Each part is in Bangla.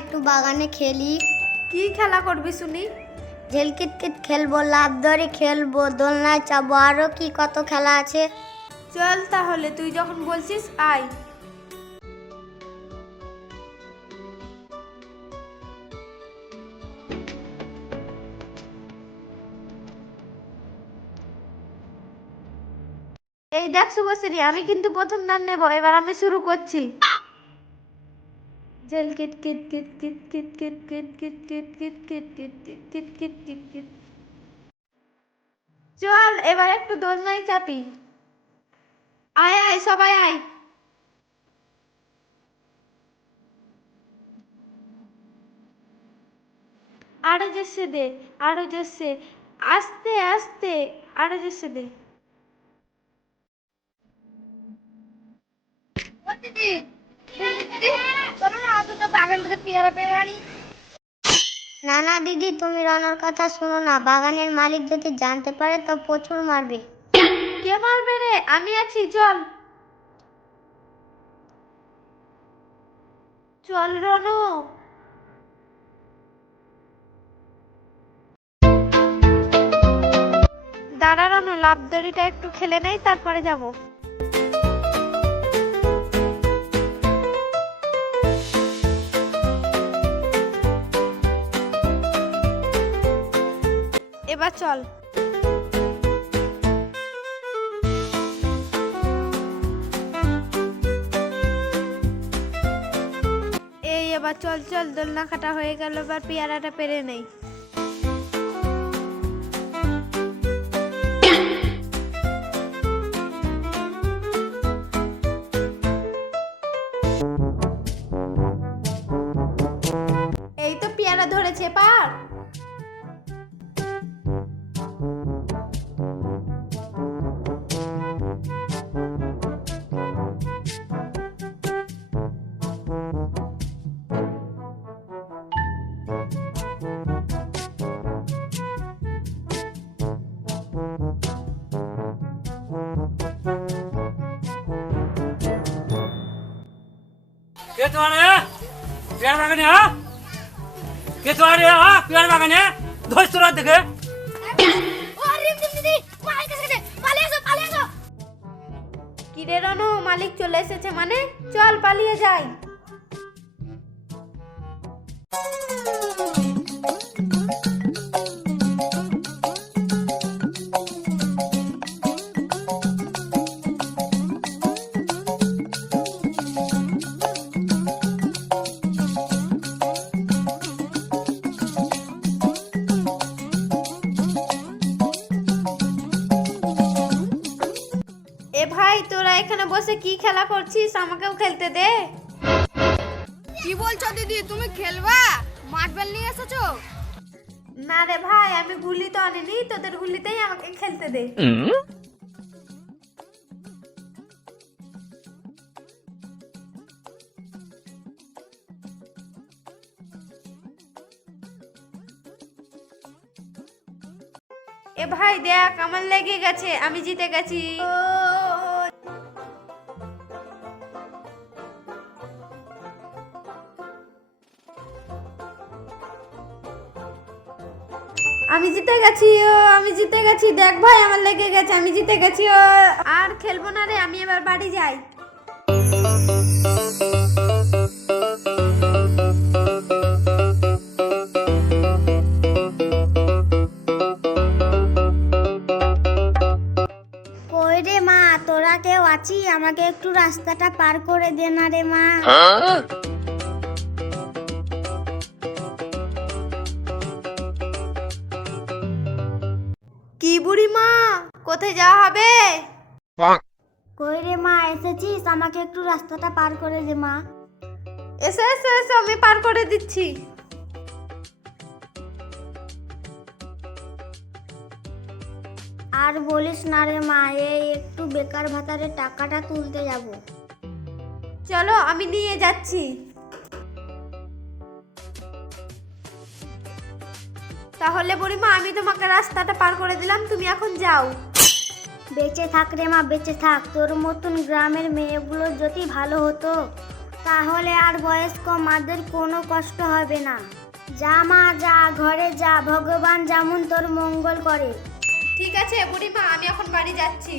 একটু বাগানে খেলি। কি খেলা করবি শুনি? ঝেলকিটকিট খেলবো, লাফ দড়ি খেলবো, দোলনায় চাপবো, আরো কি কত খেলা আছে। চল তাহলে, তুই যখন বলছিস আয়। এই দেখ শুভশ্রী, আমি কিন্তু প্রথম দান নেব। এবার আমি শুরু করছি। জেল কিট কিট কিট কিট কিট কিট কিট কিট কিট কিট কিট কিট কিট কিট কিট কিট। চল এবার একটু দোলনায় চাপি। আয় আয় সবাই আয়। আরো জোরসে দে, আরো জোরসে, আস্তে আস্তে, আরো জোরসে দে। না না দিদি, তুমি রনর কথা শোনো না, বাগানের মালিক যদি জানতে পারে তো প্রচুর মারবে। কে মারবে রে? আমি আছি, চল চল রনু। দাঁড়া রনু, লাফ দড়িটা একটু খেলে নেই, তারপরে যাবো। এবার চল। এই এবার চল চল, দোলনা কাটা হয়ে গেল, এবার পেয়ারাটা পেরে নেই। এই তো পেয়ারা ধরেছে, পার। কে তোমারে পেয়ার বাগানে? কে তোমারে পেয়ার বাগানে ধৈর্য তোরা দেখে? কিরে রনু, মালিক চলে এসেছে মানে? চল পালিয়ে যাই। এ ভাই, তোরা এখানে বসে কি খেলা করছিস? আমাকেও খেলতে দে। কি বলছো দিদি, তুমি খেলবা? মার্বেল নিয়ে এসেছো? না রে ভাই, আমি গুলি তো আনিনি, তোদের গুলিতেই আমাকে খেলতে দে। এ ভাই দেখ, আমার লেগে গেছে, আমি জিতে গেছি। আমি জিতে গেছি, আমি জিতে গেছি। দেখ ভাই, আমার লেগে গেছে, আমি জিতে গেছি। আর খেলবো না রে, আমি এবার বাড়ি যাই। কই রে মা, তোরা কেউ আছি? আমাকে একটু রাস্তাটা পার করে দে না রে মা। কি বুড়ি মা, কোথায় যাওয়া হবে? কই রে মা, এসেছিস? আমাকে একটু রাস্তাটা পার করে দে মা। এসো এসো এসো, আমি পার করে দিচ্ছি। আর বলিস না রে মা, এই একটু বেকার ভাতারের টাকাটা তুলতে যাব। চলো, আমি নিয়ে যাচ্ছি। তাহলে বুড়িমা, আমি তোমাকে রাস্তাটা পার করে দিলাম, তুমি এখন যাও। বেঁচে থাক রে মা, বেঁচে থাক। তোর মতন গ্রামের মেয়েগুলো যদি ভালো হতো তাহলে আর বয়স্ক মাদের কোনো কষ্ট হবে না। যা মা যা, ঘরে যা, ভগবান যেমন তোর মঙ্গল করে। ঠিক আছে বুড়িমা, আমি এখন বাড়ি যাচ্ছি।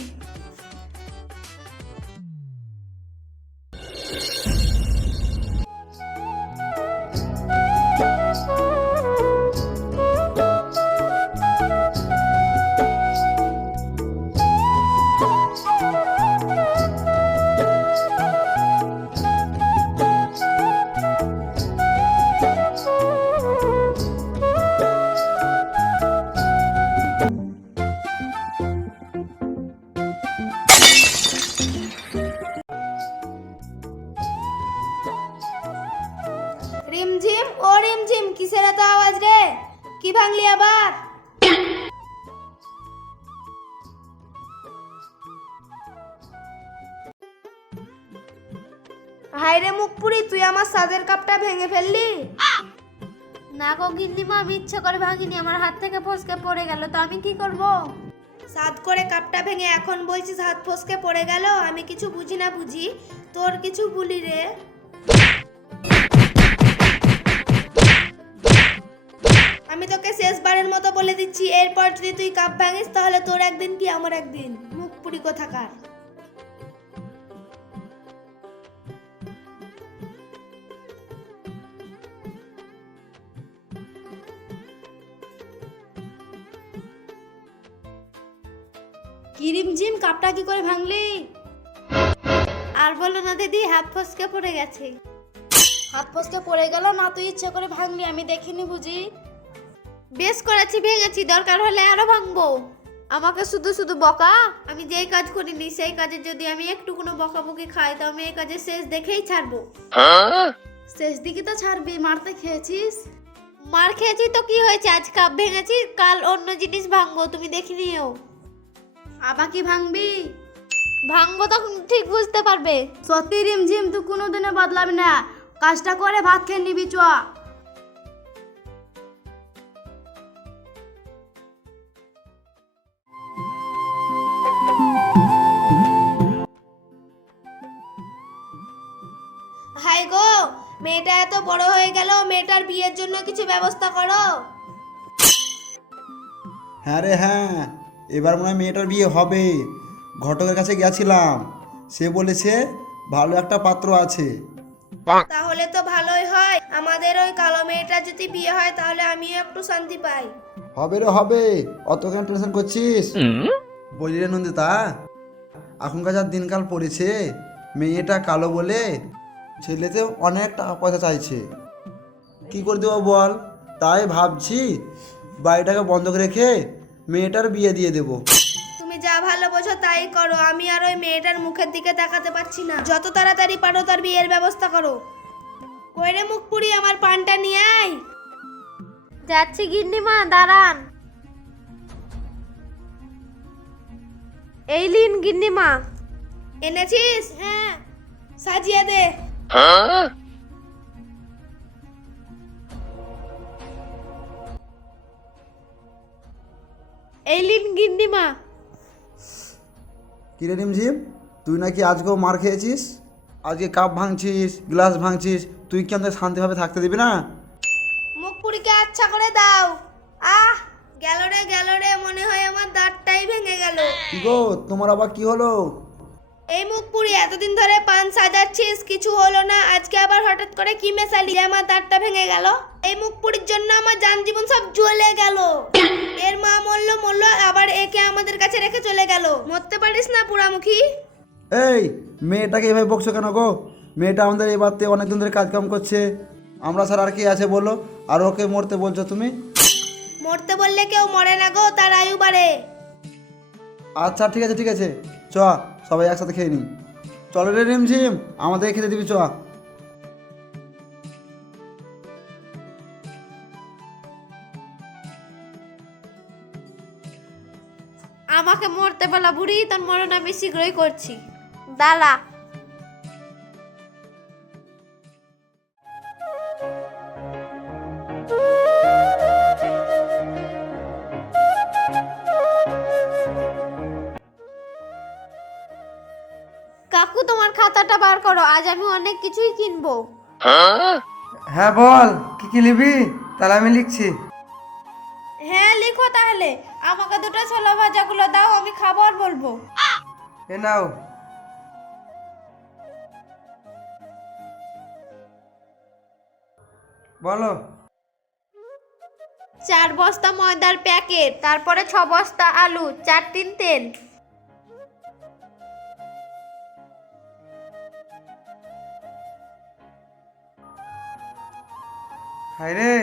রিমঝিম, ও রিমঝিম, কিসের এত আওয়াজ রে? কি ভাঙলি আবার? হাই রে মুখপুরি, তুই আমার সাজের কাপটা ভেঙে ফেললি? না গো গিন্নিমা, আমি ইচ্ছে করে ভাঙিনি, আমার হাত থেকে ফসকে পড়ে গেল, তো আমি কি করব? সাদ করে কাপটা ভেঙে এখন বলছিস হাত ফসকে পড়ে গেল? আমি কিছু বুঝি না বুঝি, তোর কিছু বলি রে। আমি তোকে শেষবারের মতো বলে দিচ্ছি, এরপর যদি তুই কাপ ভাঙিস তাহলে তোর একদিন কি আমার একদিন। মুখ পুরি কোথাকার। কি রিমঝিম, কাপটা কি করে ভাঙলি? আর বলো না দিদি, হাত ফসকে পড়ে গেছে। হাত ফসকে পড়ে গেল না? তুই ইচ্ছে করে ভাঙলি, আমি দেখিনি বুঝি। বেশ করেছি, ভেঙেছি, দরকার হলে আরো ভাঙবো। আমাকে শুধু শুধু বকা? আমি যেই কাজ করিনি সেই কাজে যদি আমি একটু কোনো বকাবকি খাই তো আমি এই কাজের শেষ দেখেই ছাড়বো। শেষ দিকে তো ছাড়বি, মারতে খেয়েছিস। মার খেয়েছি তো কি হয়েছে, আজ কাপ ভেঙেছি, কাল অন্য জিনিস ভাঙবো, তুমি দেখে নিও। আবার কি ভাঙবি? ভাঙবো তখন ঠিক বুঝতে পারবে। সত্যি রিমঝিম, তুই কোনোদিনও বদলাবি না, কাজটা করে ভাত খেয়ে নিবি চ। হাই গো, মেয়েটা এত বড় হয়ে গেল, মেয়েটার বিয়ের জন্য কিছু ব্যবস্থা করো। হ্যাঁ রে হ্যাঁ, এবার মনে হয় মেয়েটার বিয়ে হবে। ঘটকের কাছে গেছিলাম, সে বলেছে ভালো একটা পাত্র আছে। তাহলে তো ভালোই হয়, আমাদের ওই কালো মেয়েটা যদি বিয়ে হয় তাহলে আমিও একটু শান্তি পাই। হবে রে হবে, অত কেন টেনশন করছিস? বলি রে নন্দিতা, এখনকার যা দিনকাল পড়েছে, মেয়েটা কালো বলে ছেলেতে অনেক টাকা পয়সা চাইছে। কি করে দেবো বল? তাই ভাবছি বাড়িটাকে বন্ধক রেখে মেয়েটার বিয়ে দিয়ে দেবো। তুমি যা ভালো বোঝো তাই করো, আমি আর ওই মেয়েটার মুখের দিকে তাকাতে পারছি না। যত তাড়াতাড়ি পারো তার বিয়ের ব্যবস্থা করো। কইরে মুখ পুরি, আমার পানটা নিয়ে আয়। যাচ্ছি গিন্নিমা, দাঁড়ান। এই লিন গিন্নিমা। এনেছিস? হ্যাঁ। সাজিয়ে দে। এই লিন গিন্নিমা। কিরে রিমঝিম, তুই নাকি আজকেও মার খেয়েছিস? আজকে কাপ ভাঙছিস, গ্লাস ভাঙছিস, তুই কি আমাদের শান্তিভাবে থাকতে দিবি না? মুখ পুরিকে আচ্ছা করে দাও। আহ, গেল রে, মনে হয় আমার দাঁতটাই ভেঙে গেল। কি গো, তোমার আবার কি হলো? এই মুখ পুরি, এতদিন ধরে পান সাজাচ্ছিস, কিছু হলো না, আজকে আবার হঠাৎ করে কি মেশালি যে আমার দাঁতটা ভেঙে গেল? এই মুখ পুরির জন্য আমার জান জীবন সব জ্বলে গেল। এর মা মরলো, আবার একে আমাদের কাছে রেখে চলে গেল। মরতে পারিস না পোড়ামুখী? এই মেয়েটাকে এভাবে বকছো কেন গো? মেয়েটা আমাদের এই বাড়িতে অনেকদিন ধরে কাজকাম করছে, আমরা ছাড়া আর কি আছে বলো? আর ওকে মরতে বলছো তুমি? মরতে বললে কেউ মরে না গো, তার আয়ু বাড়ে। আচ্ছা ঠিক আছে ঠিক আছে, চ সবাই একসাথে খেয়ে নিই। চলো রে রিমঝিম, আমাদের খেতে দিবি চ। আমাকে মরতে বলা বুড়ি, তোর মরণ আমি শীঘ্রই করছি, দাঁড়া। কাকু, তোমার খাতাটা জোগাড় করো, আজ আমি অনেক কিছুই কিনবো। হ্যাঁ বল, কি কি নিবি? তাহলে আমি লিখছি। হ্যাঁ লিখো তাহলে। আমাকে দুটো ছোলা ভাজাগুলো দাও, আমি খাবো আর বলবো। এ নাও। বলো। 4 বস্তা ময়দার প্যাকেট, তারপরে 6 বস্তা আলু, 4 টিন তেল। হাই রে,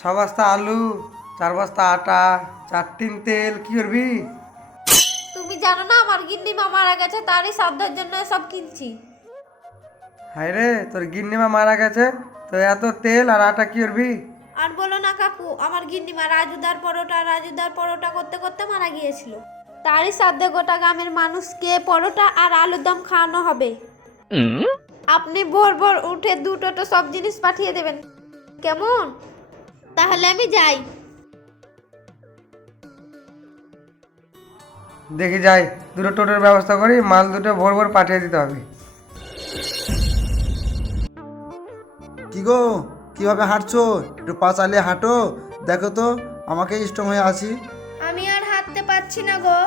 6 বস্তা আলু, 4 বস্তা আটা, 4 টিন তেল, কি করবি? তুমি জানো না আমার গিন্নিমা মারা গেছে, তারই শ্রাদ্ধের জন্য সব কিনছি। হাই রে, তোর গিন্নিমা মারা গেছে, তো এত তেল আর আটা কি করবি? আর বলো না কাকু, আমার গিন্নিমা রাজুদার পরোটা করতে করতে মারা গিয়েছিল। তারই শ্রাদ্ধে গোটা গ্রামের মানুষকে পরোটা আর আলুর দম খাওয়ানো হবে। আপনি ভোর ভোর উঠে 2 টোটো সব জিনিস পাঠিয়ে দেবেন, কেমন? তাহলে আমি যাই। দেখি যাই, দুটো টোটোর ব্যবস্থা করি, মাল দুটো ভোর ভোর পাঠিয়ে দিতে হবে। কি গো, কিভাবে হাঁটছো? একটু পা চালিয়ে হাঁটো, দেখো তো আমাকে স্ট্রং হয়ে আছি। আমি আর হাঁটতে পারছি না গো।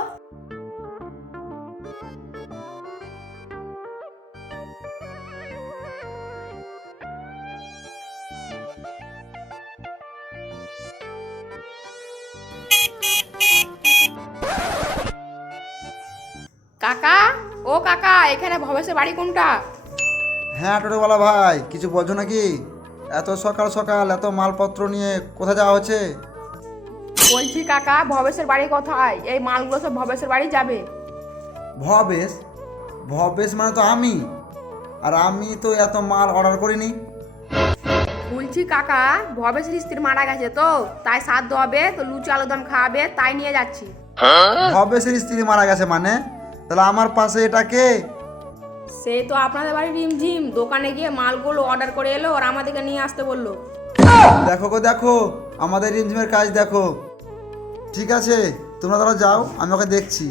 কাকা, ও কাকা, এখানে ভবেশের বাড়ি কোনটা? হ্যাঁ টোটোওয়ালা ভাই, কিছু বলছো নাকি? এত সকাল সকাল এত মালপত্র নিয়ে কোথায় যাওয়া হচ্ছে? বলছি কাকা, ভবেশের বাড়ি কোথায়? এই মালগুলো সব ভবেশের বাড়ি যাবে। ভবেশ? ভবেশ মানে তো আমি, আর আমি তো এত মাল অর্ডার করিনি। বলছি কাকা, ভবেশের স্ত্রী মারা গেছে তো, তাই শ্রাদ্ধ হবে, তো লুচি আলুদম খাওয়াবে, তাই নিয়ে যাচ্ছি। ভবেশের স্ত্রী মারা গেছে মানে? তাহলে আমার পাশে এটা কে? সে তো আপনাদের বাড়ি রিমঝিম, দোকানে গিয়ে মালগুলো অর্ডার করে এলো আর আমাদেরকে নিয়ে আসতে বললো। দেখো গো দেখো, আমাদের রিমঝিমের কাজ দেখো। ঠিক আছে, তোমরা তারা যাও, আমি ওকে দেখছি।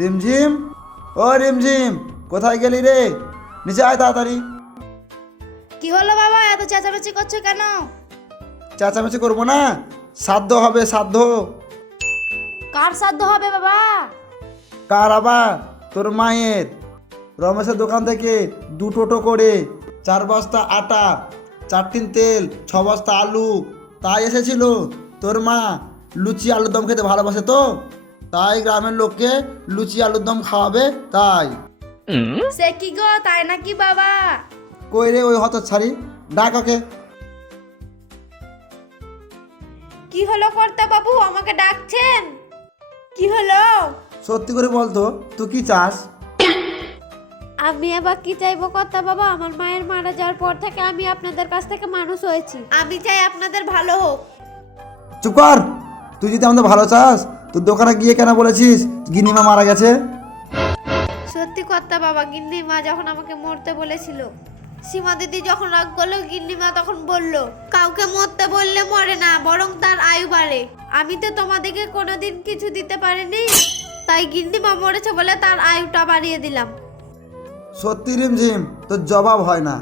রিমঝিম, ও রিমঝিম, কোথায় গেলি রে? নিচে আয় তাড়াতাড়ি। কি হলো বাবা, এত চেঁচামেচি করছো কেন? চেঁচামেচি করবো না, শ্রাদ্ধ হবে শ্রাদ্ধ। কার শ্রাদ্ধ হবে বাবা? কার আবার? তোর মায়ের। রমেশের দোকান থেকে 2 টোটো করে 4 বস্তা আটা, 4 টিন তেল, 6 বস্তা আলু, তাই এসেছিল। তোর মা লুচি আলুর দম খেতে ভালোবাসে তো, তাই গ্রামের লোককে লুচি আলুর দম খাওয়াবে তাই। সে কি গো, তাই নাকি বাবা? কই রে ওই হতচ্ছাড়ি, ডাক ওকে। কি হলো কর্তা বাবু, আমাকে ডাকছেন? কি হলো? সত্যি করে বলতো, তুই কি চাস? আমি আবার কি চাইবো কর্তা বাবা, আমার মায়ের মারা যাওয়ার পর থেকে আমি আপনাদের কাছ থেকে মানুষ হয়েছি, আমি চাই আপনাদের ভালো হোক। চুপ কর, তুই যদি আমাদের ভালো চাস তোর দোকানে গিয়ে কেন বলেছিস গিন্নিমা মারা গেছে? সত্যি কর্তা বাবা, গিন্নিমা যখন আমাকে মরতে বলেছিল, সীমা দিদি যখন রাগ করলো, গিন্নিমা তখন বলল কাউকে মরতে বললে মরে না, বরং তার আয়ু বাড়ে। আমি তো তোমাদেরকে কোনোদিন কিছু দিতে পারিনি, তাই গিন্নিমা মরেছে বলে তার আয়ুটা বাড়িয়ে দিলাম। সত্যি রিমঝিম, তোর জবাব হয় না।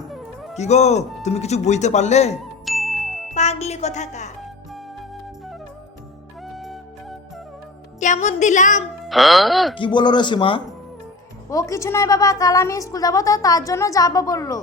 কি গো, তুমি কিছু বুঝতে পারলে? পাগলি কোথাকার। কেমন দিলাম? কি বলো রে সীমা? ও কিছু নয় বাবা, কাল আমি স্কুল যাবো তো, তার জন্য যাবো বললো।